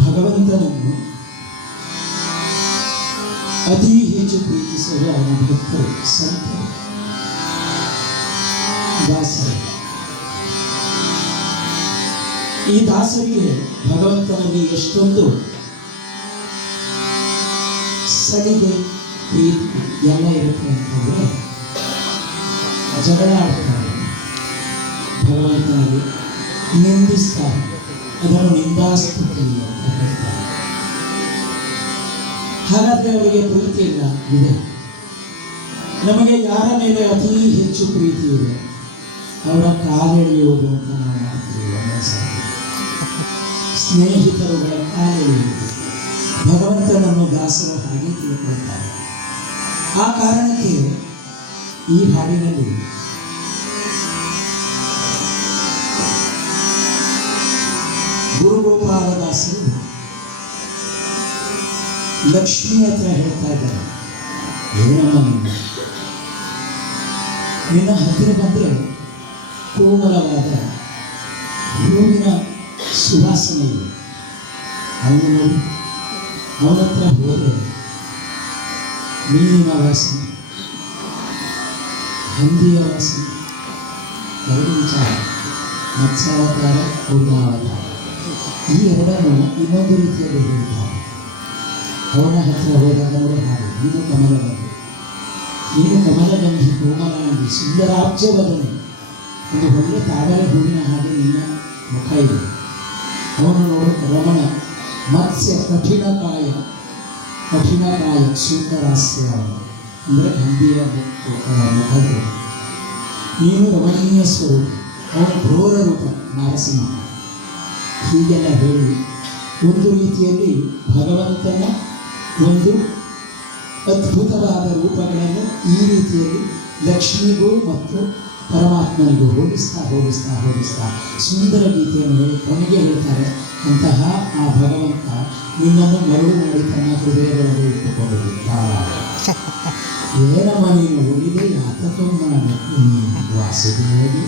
ಭಗವಂತನನ್ನು ಅತಿ ಹೆಚ್ಚು ಪ್ರೀತಿಸುವ ಅವನ ಭಕ್ತರು, ಸಂತರು, ದಾಸರು. ಈ ದಾಸರಿಗೆ ಭಗವಂತನಲ್ಲಿ ಎಷ್ಟೊಂದು ಸಲಿಗೆ ಪ್ರೀತಿ ಎಲ್ಲ ಇರುತ್ತೆ ಅಂತಂದ್ರೆ ಜಗಳ ಆಡ್ತಾರೆ, ಭಗವಂತನಲ್ಲಿ ನಿಂದಿಸ್ತಾರೆ, ಅದನ್ನು ನಿಂದಾಸ್ತುತಿ ಅಂತ ಹೇಳ್ತಾರೆ. ಹಾಗಾದ್ರೆ ಅವರಿಗೆ ಪ್ರೀತಿ ಇಲ್ಲ ಇದೆ. ನಮಗೆ ಯಾರ ಮೇಲೆ ಅತಿ ಹೆಚ್ಚು ಪ್ರೀತಿ ಇದೆ ಅವರ ಕಾಲೆಳೆಯುವುದು ಅಂತ ನಾವು ಮಾಡ್ತೀವಿ. ಸ್ನೇಹಿತರುಗಳ ಕಾಲೆಳೆಯುವುದು. ಭಗವಂತನನ್ನು ದಾಸರು ಹಾಗೆ ತಿಳ್ಕೊಳ್ತಾರೆ. ಆ ಕಾರಣಕ್ಕೆ ಈ ಹಾಡಿನಲ್ಲಿ ಗುರುಗೋಪಾಲದಾಸರು ಲಕ್ಷ್ಮಿ ಹತ್ರ ಹೇಳ್ತಾ ಇದ್ದಾರೆ, ಏನಮ್ಮ ನಿನ್ನ ಹತ್ತಿರ ಬಂದರೆ ಕೋಮಲವಾದ ಹೂವಿನ ಸುವಾಸನೆ ಇದೆ. ಅವನು ನೋಡಿ, ಅವನ ಹತ್ರ ಹೋದರೆ ಮೀನಿನ ವಾಸನೆ, ಹಂದಿಯ ವಾಸನೆ, ಎರಡು ವಿಚಾರ, ಮತ್ಸ್ಯಾವತಾರ, ಕೂರ್ಮಾವತಾರ, ಈ ಎರಡನ್ನು ಇನ್ನೊಂದು ರೀತಿಯಲ್ಲಿ ಹೇಳಿದ್ದಾರೆ. ಅವನ ಹತ್ರ ಹೋದಾಗ ನೋಡಿ ಹಾಗೆ, ನೀನು ಕಮಲಗಂಧಿ, ನೀನು ಕಮಲಗಂಧಿ, ಕೋಮಲಗಂಧಿ, ಸುಂದರಾಬ್ಜವದನೆ, ಒಂದು ಒಳ್ಳೆ ತಾವರೆ ಹೂವಿನ ಹಾಗೆ ನಿನ್ನ ಮುಖ ಇದೆ. ಅವನು ನೋಡು ರಮಣ, ಮತ್ಸ್ಯ ಕಠಿಣಕಾಯ, ಸುಂದರಾಸ್ಯ, ಅಂದರೆ ಹಂದಿಯ ಮುಖದ. ನೀನು ರಮಣೀಯ ಸ್ವರೂಪ, ಅವನ ಕ್ರೂರ ರೂಪ ನರಸಿಂಹ. ಹೀಗೆಲ್ಲ ಹೇಳಿ ಒಂದು ರೀತಿಯಲ್ಲಿ ಭಗವಂತನ ಒಂದು ಅದ್ಭುತವಾದ ರೂಪಗಳನ್ನು ಈ ರೀತಿಯಲ್ಲಿ ಲಕ್ಷ್ಮಿಗೂ ಮತ್ತು ಪರಮಾತ್ಮನಿಗೂ ಹೋಲಿಸ್ತಾ ಸುಂದರ ಗೀತೆಯನ್ನು ಹೇಳಿ ಕೊನೆಗೆ ಹೇಳ್ತಾರೆ, ಅಂತಹ ಆ ಭಗವಂತ ನಿನ್ನನ್ನು ಮರಳು ಮಾಡಿ ತನ್ನ ಹೃದಯದೊಳಗೆ ಇಟ್ಟುಕೊಳ್ಳುವುದಿಲ್ಲ. ಏನಮ್ಮ ನೀನು ಒಲಿದೆ ಯಾತಕಮ್ಮ ವಾಸುದೇವಗೆ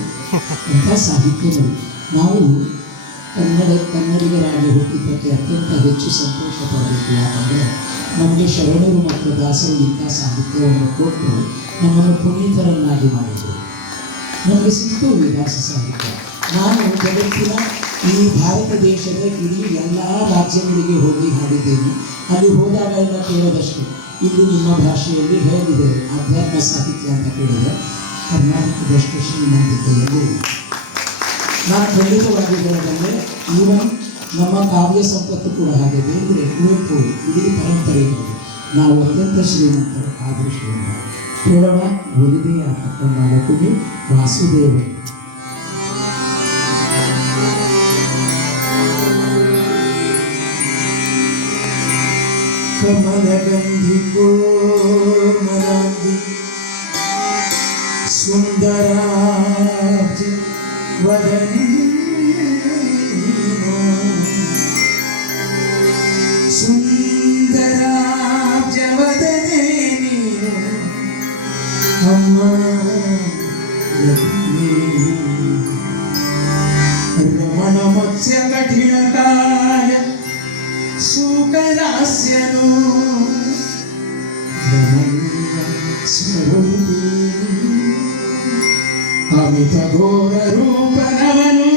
ಅಂತ ಸಾಹಿತ್ಯ ನೋಡಿ. ನಾವು ಕನ್ನಡಿಗರಾಗಿ ಹುಟ್ಟಿದ್ದಕ್ಕೆ ಅತ್ಯಂತ ಹೆಚ್ಚು ಸಂತೋಷ ಪಡಬೇಕು. ಯಾಕಂದರೆ ನಮಗೆ ಶರಣರು ಮತ್ತು ದಾಸರು ಇಂಥ ಸಾಹಿತ್ಯವನ್ನು ಕೊಟ್ಟು ನಮ್ಮನ್ನು ಪುನೀತರನ್ನಾಗಿ ಮಾಡಿದರು. ನಮಗೆ ಸಿಕ್ತು ಈ ದಾಸ ಸಾಹಿತ್ಯ. ನಾನು ಜಗತ್ತಿನ ಈ ಭಾರತ ದೇಶದ ಇಡೀ ಎಲ್ಲ ರಾಜ್ಯಗಳಿಗೆ ಹೋಗಿ ಹಾಡಿದ್ದೇನೆ. ಅಲ್ಲಿ ಹೋದಾಗ ಎಲ್ಲ ಕೇಳೋದಷ್ಟು, ಇಲ್ಲಿ ನಿಮ್ಮ ಭಾಷೆಯಲ್ಲಿ ಹೇಗಿದೆ ಆಧ್ಯಾತ್ಮ ಸಾಹಿತ್ಯ ಅಂತ ಕೇಳಿದೆ. ಕರ್ನಾಟಕದಷ್ಟು ಶ್ರೀಮಂತಿಕೆ ಎಲ್ಲಿ. ನಾನು ಖಂಡಿತವಾಗಿ ಹೇಳಬಲ್ಲೆ, ಈವನ್ ನಮ್ಮ ಕಾವ್ಯ ಸಂಪತ್ತು ಕೂಡ ಹಾಗೆ. ಬೇರೆ ಕುವೆಂಪು ಇಡೀ ಪರಂಪರೆಯಲ್ಲಿ ನಾವು ಅತ್ಯಂತ ಶ್ರೀಮಂತರು. ಆ ದೃಷ್ಟಿಯಿಂದ ಕೇಳೋಣ, ಒಲಿದೆಯ ನಾಲ್ಕುಗೆ ವಾಸುದೇವ. ಕಮಲಗಂಧಿ ಕೋಮಲಾಂಗಿ ಸುಂದರಾಬ್ಜ ವದನೆ, ಸುಂದರಾಬ್ಜ ವದನೆ ನೀನು ಅಮ್ಮ ಲಕ್ಷ್ಮೀ. ರಮಣ ಮತ್ಸ್ಯ ಕಠಿಣಕಾಯ ಸುಕರಾಸ್ಯನು ಅಮಿತ ಘೋರ ರೂಪನವನು.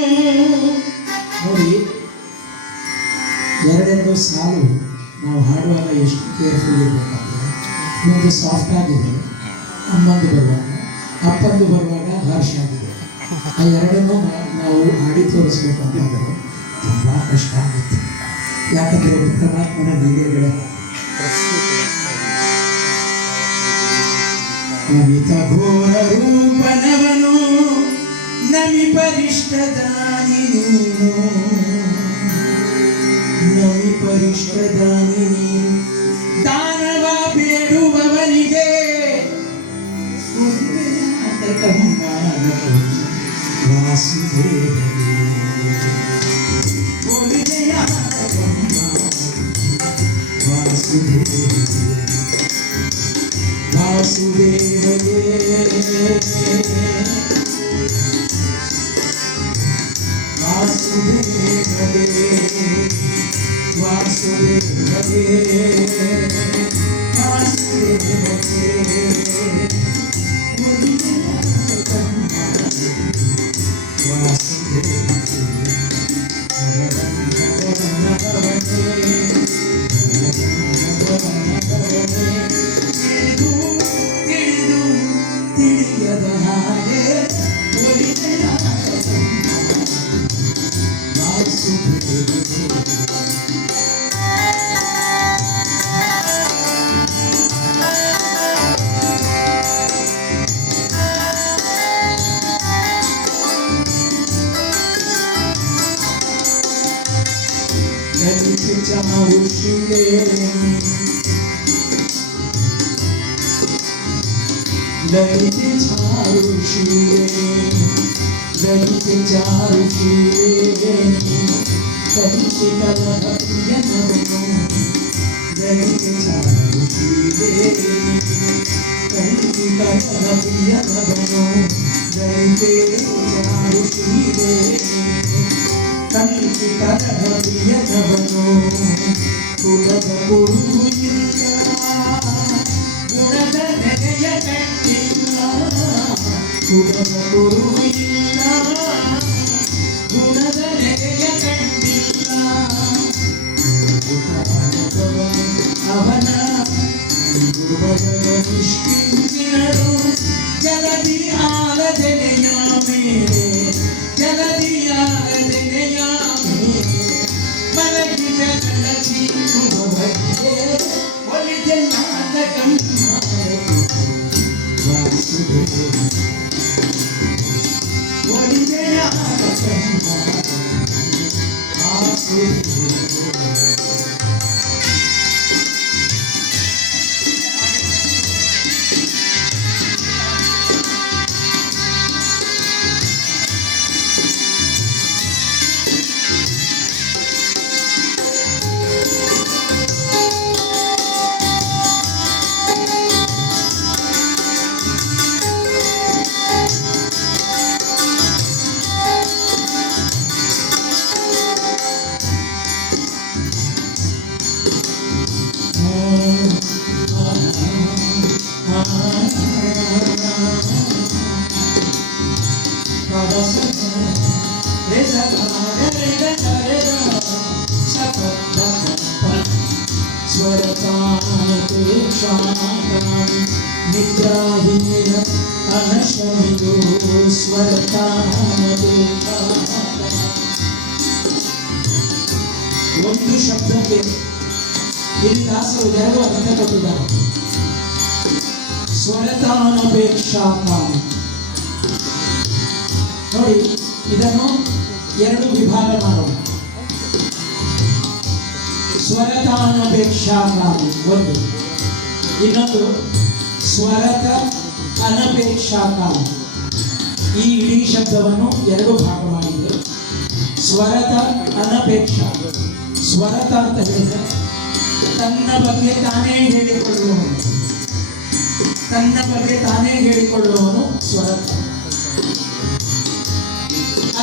ನೋಡಿ, ಎರಡೆರಡು ಸಾಲು ನಾವು ಹಾಡುವಾಗ ಎಷ್ಟು ಕೇರ್ಫುಲ್ ಇರಬೇಕಾದ್ರೆ, ಒಂದು ಸಾಫ್ಟ್ ಆಗಿದೆ, ಅಮ್ಮಂದು ಬರುವಾಗ, ಅಪ್ಪಂದು ಬರುವಾಗ ಹರ್ಷ ಆಗಿದೆ. ಆ ಎರಡನ್ನೂ ನಾವು ಹಾಡಿ ತೋರಿಸ್ಬೇಕು ಅಂತಂದರೆ ತುಂಬ ಕಷ್ಟ ಆಗುತ್ತೆ. ಯಾಕಂದರೆ ಪರಮಾತ್ಮನ ಲೀಲೆಗಳೇ. ಅಮಿತ ಘೋರ ರೂಪನವನು ನಮಿ ಪರಿಷ್ಟದಾನಿ ನೀನು, ನಮಿ ಪರಿಷ್ಟದಾನಿ ನೀನು. ದಾನವ ಬೇಡುವವನಿಗೆ ವಾಸುದೇವ ವಾಸುದೇವಗೆ ವಾಸುದೇವಗೆ ವಾಸುದೇವಗೆ ವಾಸುದೇವಗೆ ತಿಳಿಯದ ಹಾಗೆ ललित चारु शिरे ललित चारु शिरे ललित कलह प्रियनवनु ललित चारु शिरे ललित कलह प्रियनवनु ललित चारु शिरे ललित कलह प्रियनवनु ಕುಲದ ಗುರುವಿಲ್ಲ ಗುಣದ ನೆನೆಯ ಕಂಡಿಲ್ಲ, ಕುಲದ ಗುರುವಿಲ್ಲ ಗುಣದ ನೆನೆಯ ಕಂಡಿಲ್ಲ. ಅವನ ಗುರುವರ ನಿಷ್ಕಿಂಚಿನರು ಜಲದಿ ಆಲದೆನೆಯ ಮೇಲೆ, ಜಲದಿ ಆಲದೆನೆಯ ಮೇಲೆ ಮಲಗಿದ ಕಳಚಿರುವವರಿಗೆ ಒಲಿದ ನಾಟಕ ವಾಸುದೇವ ಒಲಿದ ನಾಟಕ ವಾಸುದೇವ. ನಿದ್ರಾಹೀನ ಅನಶನಿದು ಸ್ವರತಾನದು. ಒಂದು ಶಬ್ದಕ್ಕೆ ಇಲ್ಲಿ ದಾಸರು ಎರಡು ಅರ್ಥ ಕೊಟ್ಟಿದ್ದಾರೆ. ಸ್ವರತಾನಪೇಕ್ಷಾ ಕಾಮ. ನೋಡಿ, ಇದನ್ನು ಎರಡು ವಿಭಾಗ ಮಾಡೋಣ. ಸ್ವರತಾನಪೇಕ್ಷಾ ಕಾಮ ಒಂದು, ಇನ್ನೊಂದು ಸ್ವರತ ಅನಪೇಕ್ಷಾ ಕಾಮ. ಈ ಇಡೀ ಶಬ್ದವನ್ನು ಎರಡು ಭಾಗ ಮಾಡಿದ್ರು. ಸ್ವರತ ಅನಪೇಕ್ಷ. ಸ್ವರತ ಅಂತ ಹೇಳಿದ್ರೆ ತನ್ನ ಬಗ್ಗೆ ತಾನೇ ಹೇಳಿಕೊಳ್ಳುವವನು, ತನ್ನ ಬಗ್ಗೆ ತಾನೇ ಹೇಳಿಕೊಳ್ಳುವವನು ಸ್ವರತ.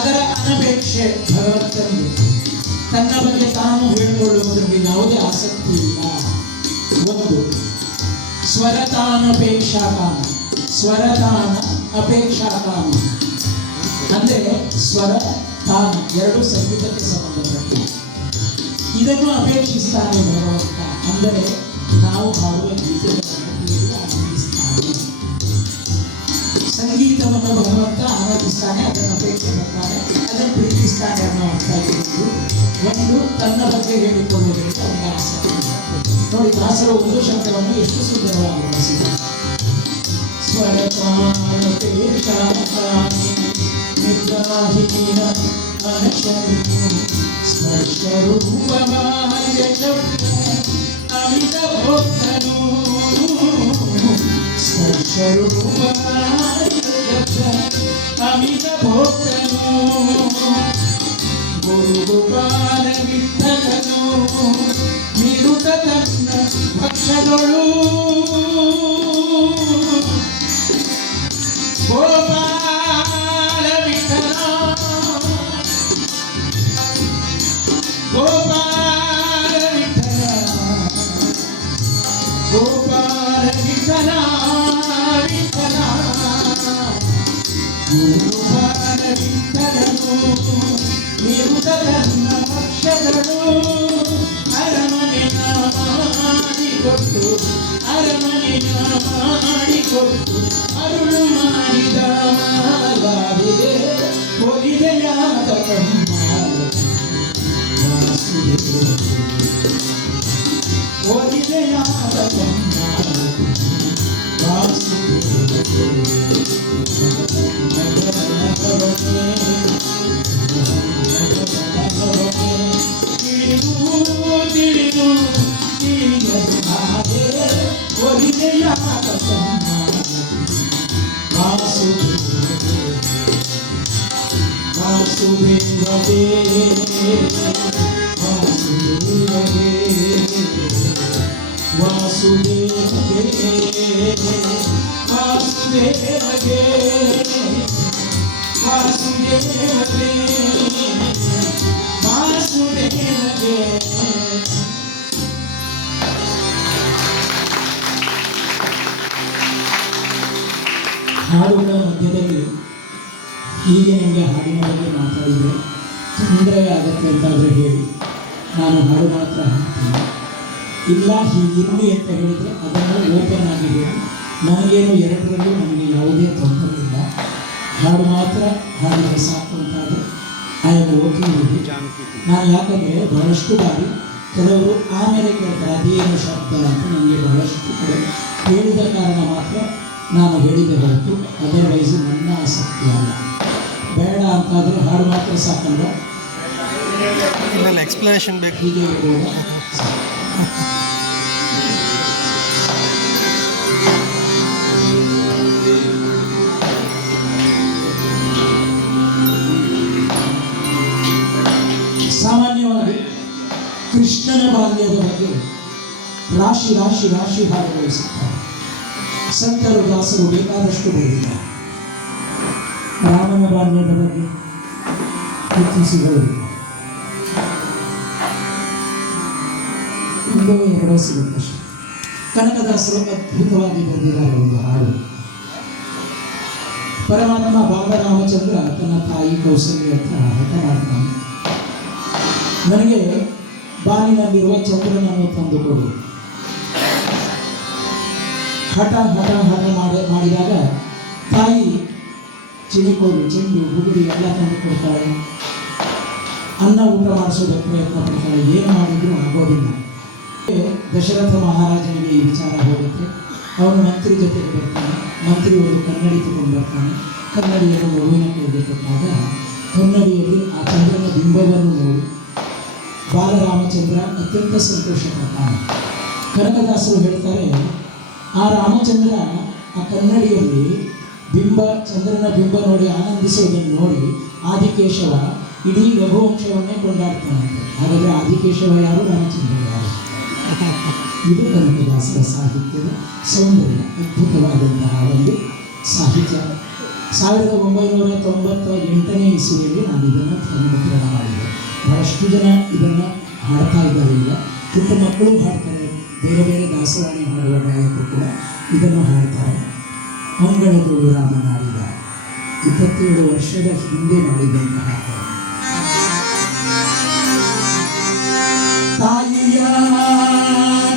ಅದರ ಅನಪೇಕ್ಷೆ ಭಗವಂತನಿಗೆ. ತನ್ನ ಬಗ್ಗೆ ತಾನು ಹೇಳಿಕೊಳ್ಳುವುದರಲ್ಲಿ ಯಾವುದೇ ಆಸಕ್ತಿ ಇಲ್ಲ. ಒಂದು ಸ್ವರತಾನಪೇಕ್ಷಾಕಾಮ, ಸ್ವರತಾನ ಅಪೇಕ್ಷಾಕಾಮ ಅಂದರೆ ಸ್ವರ ತಾನ ಎರಡು ಸಂಗೀತಕ್ಕೆ ಸಂಬಂಧಪಟ್ಟಿದೆ. ಇದನ್ನು ಅಪೇಕ್ಷಿಸ್ತಾನೆ ಭಗವಂತ. ಅಂದರೆ ನಾವು ಹಾಡುವ ಗೀತೆಗಳನ್ನು ಆನಂದಿಸ್ತಾನೆ. ಸಂಗೀತವನ್ನು ಭಗವಂತ ಆನಂದಿಸ್ತಾನೆ, ಅದನ್ನು ಅಪೇಕ್ಷೆ ಮಾಡ್ತಾನೆ, ಅದನ್ನು ಪ್ರೀತಿಸ್ತಾನೆ ಅನ್ನೋ ಅರ್ಥ ಆಗಿದ್ದು. ಒಂದು ತನ್ನ ಬಗ್ಗೆ ಹೇಳಿಕೊಳ್ಳುವುದರಿಂದ ಒಂದು ಆಸಕ್ತಿ. ನೋಡಿ, ದಾಸರು ಒಂದು ಶಬ್ದವನ್ನು ಎಷ್ಟು ಸುಂದರವಾಗಿ ಬಳಸಿದ್ದಾರೆ. ಸ್ವರತಾನಪೇಕ್ಷಾಕಾಮಿ ನಿಗ್ರಹೀನ ಅನಶರು ಸ್ಪರ್ಶರೂಪವಾರ್ಯ ಶಬ್ದ ಅಮಿತ ಭೋಕ್ತನು. ಸ್ಪರ್ಶರೂಪವಾರ್ಯ ಶಬ್ದ ಅಮಿತ ಭೋಕ್ತನು. ಗುರುಗುಪಾಲ ವಿಠಲನು ನಿರುತ ತನ್ನ ಭಕ್ಷಗಳು. ಗೋಪಾಲ ವಿಠಲ ಗೋಪಾಲ ವಿಠಲ ಗೋಪಾಲ ವಿಠಲ ವಿಠಲ ಗೋಪಾಲ ವಿಠಲನು ನಿರುತ ತನ್ನ ಭಕ್ಷಗಳು. ಅರಮನೆಯ ಮಾಡಿಕೊಟ್ಟು ಅರಮನೆಯ ಮಾಡಿಕೊಟ್ಟು ಅರುಳು ಮಾಡಿದ ಮಾಲಾವಿಗೆ ಒಲಿದೆಯಾದ ಒಲಿದೆಯಾದ ತಿಳಿದು ತಿಳಿಯದು ಹಾಗೆ ಒಲಿದೆಯಾದ ವಾಸುದೇವದೇ ವಾಸುದೇವದೇ ವಾಸುದೇವದೇ ವಾಸುದೇವದೇ ವಾಸುದೇವದೇ ವಾಸುದೇವದೇ. ಹಾಡುಗಳ ಮಧ್ಯದಲ್ಲಿ ಹೀಗೆ ನಿಮಗೆ ಹಾಡಿನ ಬಗ್ಗೆ ಮಾತಾಡಿದರೆ ತೊಂದರೆ ಆಗುತ್ತೆ ಅಂತಾದರೆ ಹೇಳಿ, ನಾನು ಹಾಡು ಮಾತ್ರ ಹಾಡ್ತೀನಿ. ಇಲ್ಲ ಹೀಗಿರಲಿ ಅಂತ ಹೇಳಿದರೆ ಅದನ್ನು ಓಪನ್ ಆಗಿ ಹೇಳಿ. ನನಗೇನು ಎರಡರಲ್ಲೂ ನನಗೆ ಯಾವುದೇ ತೊಂದರೆ ಇಲ್ಲ. ಹಾಡು ಮಾತ್ರ ಹಾಡಿದರೆ ಸಾಕು ಅಂತಾದರೆ ಆಯನ ಓಕೆ ಹೇಳಿ. ನಾನು ಯಾಕಂದರೆ ಬಹಳಷ್ಟು ಬಾರಿ ಕೆಲವರು ಆಮೇಲೆ ಕೇಳ್ತಾರೆ ಅದೇನು ಶಬ್ದ ಅಂತ. ನನಗೆ ಬಹಳಷ್ಟು ಕಡೆ ಹೇಳಿದ ಕಾರಣ ಮಾತ್ರ ನಾನು ಹೇಳಿದೆ ಹೊರತು ಅದರ್ವೈಸ್ ನನ್ನ ಆಸಕ್ತಿ ಅಲ್ಲ. ಬೇಡ ಅಂತಾದರೆ ಹಾಡು ಮಾತ್ರ ಸಾಕಲ್ಲ, ಎಕ್ಸ್ಪ್ಲನೇಷನ್ ಬೇಕು. ಹೀಗೆ ಇರ್ಬೋದು. ಸಾಮಾನ್ಯವಾಗಿ ಕೃಷ್ಣನ ಬಾಲ್ಯದ ಬಗ್ಗೆ ರಾಶಿ ರಾಶಿ ರಾಶಿ ಹಾಡುಗಳು ಸಿಗ್ತಾರೆ. ಸಂತರು ದಾಸರು ಬೇಕಾದಷ್ಟು ಬರೆದಿದ್ದಾರೆ. ರಾಮನ ಬಾಲ್ಯದ ಬಗ್ಗೆ ಕೀರ್ತಿಸಿಗಳು ಒಂದೋ ಎರಡೋ ಸಿಗುತ್ತಷ್ಟೆ. ಕನಕದಾಸರು ಅದ್ಭುತವಾಗಿ ಬರೆದಿದ್ದಾರೆ ಒಂದು ಹಾಡು. ಪರಮಾತ್ಮ ಬಾಲರಾಮಚಂದ್ರ ತನ್ನ ತಾಯಿ ಕೌಸಲ್ಯ ಹತ್ರ ಹಠ ಮಾಡ್ತಾನೆ, ನನಗೆ ಬಾಲಿನಲ್ಲಿರುವ ಚಂದ್ರನನ್ನು ತಂದುಕೊಡು. ಹಠ ಹಠ ಹಠ ಮಾಡಿದಾಗ ತಾಯಿ ಚಿನಿಕೋಲು, ಚೆಂಡು, ಹುಗುಡಿ ಎಲ್ಲ ತಂದು ಕೊಡ್ತಾಳೆ. ಅನ್ನ ಊಟ ಮಾಡಿಸೋದಕ್ಕೆ ಪ್ರಯತ್ನ ಪಡ್ತಾಳೆ. ಏನು ಮಾಡಿದ್ರು ಆಗೋದಿಲ್ಲ. ದಶರಥ ಮಹಾರಾಜನಿಗೆ ಈ ವಿಚಾರ ಹೋಗುತ್ತೆ. ಅವನು ಮಂತ್ರಿ ಜೊತೆಗೆ ಬರ್ತಾನೆ. ಮಂತ್ರಿ ಒಂದು ಕನ್ನಡಿ ತಗೊಂಡು ಬರ್ತಾನೆ. ಕನ್ನಡಿಯನ್ನು ಮಗುವಿನ ಕೈಗೆ ಕೊಟ್ಟಾಗ ಕನ್ನಡಿಯಲ್ಲಿ ಆ ಚಂದ್ರನ ಬಿಂಬವನ್ನು ನೋಡಿ ಬಾಲರಾಮಚಂದ್ರ ಅತ್ಯಂತ ಸಂತೋಷ ಪಡ್ತಾನೆ. ಕನಕದಾಸರು ಹೇಳ್ತಾರೆ, ಆ ರಾಮಚಂದ್ರ ಆ ಕನ್ನಡಿಯಲ್ಲಿ ಚಂದ್ರನ ಬಿಂಬ ನೋಡಿ ಆನಂದಿಸುವುದನ್ನು ನೋಡಿ ಆದಿಕೇಶವ ಇಡೀ ರಘುವಂಶವನ್ನೇ ಕೊಂಡಾಡ್ತಾನೆ. ಹಾಗಾದರೆ ಆದಿಕೇಶವ ಯಾರು, ರಾಮಚಂದ್ರ ಯಾರು? ಇದು ಕನಕದಾಸರ ಸಾಹಿತ್ಯದ ಸೌಂದರ್ಯ, ಅದ್ಭುತವಾದಂತಹ ಒಂದು ಸಾಹಿತ್ಯ. 1998ನೇ ಇಸುವಿಯಲ್ಲಿ ನಾನು ಇದನ್ನು ಧ್ವನಿಮುದ್ರಣ ಮಾಡಿದ್ದೆ. ಬಹಳಷ್ಟು ಜನ ಇದನ್ನು ಹಾಡ್ತಾ ಇದ್ದಾರೆ. ಈಗ ಪುಟ್ಟ ಮಕ್ಕಳು ಹಾಡ್ತಾರೆ, ಬೇರೆ ಬೇರೆ ದಾಸವಾಣಿ ಹಾಡುವ ಗಾಯಕರು ಕೂಡ ಇದನ್ನು ಹಾಡ್ತಾರೆ. ಮಂಗಳದೋಳು ರಾಮನಾಡಿದ 27 ವರ್ಷದ ಹಿಂದೆ ಮಾಡಿದಂತಹ ತಾಯಿಯ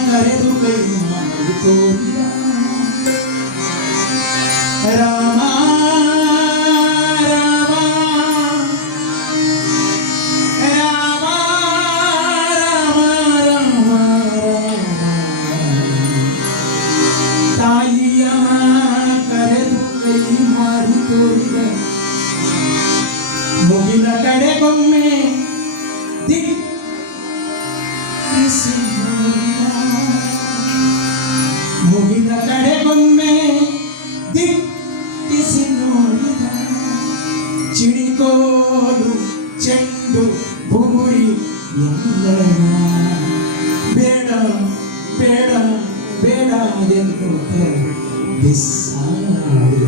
ಕರೆದು ಕೈ ಮಾಡಿ ತೋರಿದ ರಾಮ ರಾಮ ರಾಮ ರಾಮ ರಾಮ ತಾಯಿಯ ಕರೆದು ಕೈ ಮಾಡಿ ತೋರಿದ ಮುಗಿಲ ಕಡೆಗೊಮ್ಮೆ ಮುಗಿದ ಕಡೆಗೊಮ್ಮೆ ದಿಟ್ಟಿಸಿ ನೋಡಿದ ಚಿಡಿಕೋಲು ಚೆಂಡು ಬುಗುರಿ ಎಲ್ಲರ ಬೇಡ ಬೇಡ ಬೇಡ ಎಂದು ಬಿಸಾಡಿದ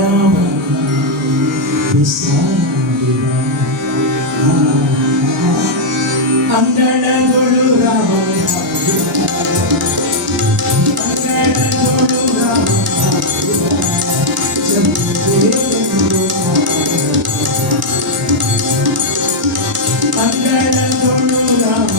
ರಾಮ ಬಿಸಾಡಿದ ಅಂಗಳದೊಳು ರಾಮ ಅಂಗಳದೊಳು ರಾಮ ಅಂಗಳದೊಳು ರಾಮ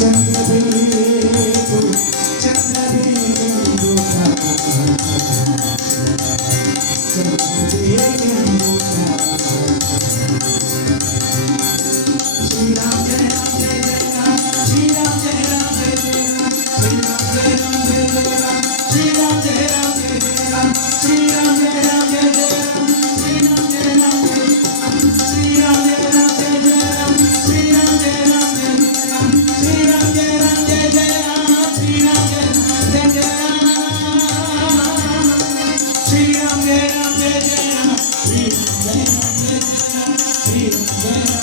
ಚಂದ್ರಬೇಗು ಚಂದ್ರಬೇಗೆಂದು ಚಂದ್ರಬೇಗೆಂದು ಶ್ರೀರಾಮ್ ಜಯ ರಾಮ್ ಜಯ ಜಯ ರಾಮ್ ಶ್ರೀರಾಮ್ ಜಯ ರಾಮ್ ಜಯ ಜಯ ರಾಮ್ ಶ್ರೀರಾಮ್ ಜಯ ರಾಮ್ ಜಯ ಜಯ ರಾಮ್ ಶ್ರೀರಾಮ್ ಜಯ ರಾಮ್ ಜಯ ಜಯ ರಾಮ್ ಶ್ರೀರಾಮ್ ಜಯ ರಾಮ್ ಜಯ ಜಯ ರಾಮ್ ಶ್ರೀರಾಮ್ ಜಯ ರಾಮ್ ಜಯ ಶ್ರೀರಾಮ್ ಜಯ ರಾಮ್ ಜಯ ಜಯ ರಾಮ್ ಶ್ರೀರಾಮ್ ಜಯ ರಾಮ್ ಜಯ ಜಯ ರಾಮ್ ಶ್ರೀರಾಮ್ ಜಯ ರಾಮ್ ಜಯ ಜಯ ರಾಮ್ ಶ್ರೀರಾಮ್ ಜಯ ಜಯ ಜಯ ರಾಮ್ ಶ್ರೀರಾಮ್ ಜಯ ರಾಮ್ ಜಯ ಜಯ ರಾಮ್ ಶ್ರೀರಾಮ್ ಜಯ ರಾಮ್ ಜಯ ಜಯ ರಾಮ್ ಶ್ರೀರಾಮ್ ಜಯ